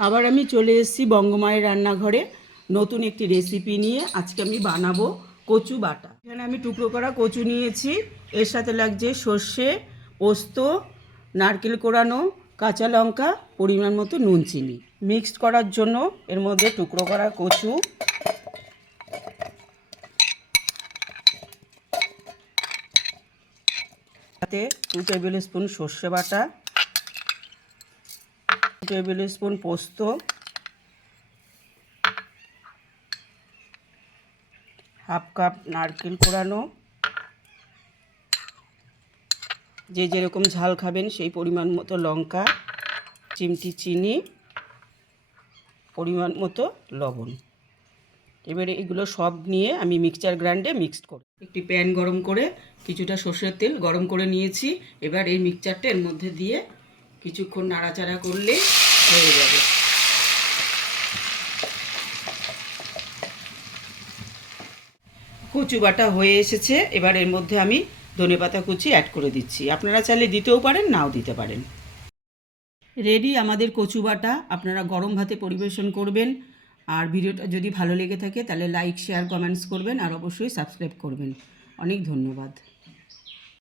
আবার আমি চলে এসেছি বঙ্গমায়ের রান্নাঘরে নতুন একটি রেসিপি নিয়ে। আজকে আমি বানাবো কচু বাটা। এখানে আমি টুকরো করা কচু নিয়েছি, এর সাথে লাগছে সর্ষে, পোস্ত, নারকেল কোড়ানো, কাঁচা লঙ্কা, পরিমাণ মতো নুন চিনি। মিক্সড করার জন্য এর মধ্যে টুকরো করা কচু, সাথে 2 টেবিল স্পুন সর্ষে বাটা, 2 টেবিল স্পুন পোস্ত, হাফ কাপ নারকেল কোড়ানো, যে যেরকম ঝাল খাবেন সেই পরিমাণ মতো লঙ্কা, চিমটি চিনি, পরিমাণ মতো লবণ। এবারে এগুলো সব নিয়ে আমি মিক্সচার গ্রাইন্ডে মিক্সড করব। একটি প্যান গরম করে কিছুটা সর্ষের তেল গরম করে নিয়েছি। এবার এই মিক্সচারটা এর মধ্যে দিয়ে কিছুক্ষণ নাড়াচাড়া করলে হয়ে যাবে। কচু বাটা হয়ে এসেছে, এবার এর মধ্যে আমি ধনেপাতা কুচি অ্যাড করে দিচ্ছি। আপনারা চাইলে দিতেও পারেন, নাও দিতে পারেন। রেডি আমাদের কচু বাটা। আপনারা গরম ভাতে পরিবেশন করবেন। আর ভিডিওটা যদি ভালো লেগে থাকে তাহলে লাইক, শেয়ার, কমেন্টস করবেন আর অবশ্যই সাবস্ক্রাইব করবেন। অনেক ধন্যবাদ।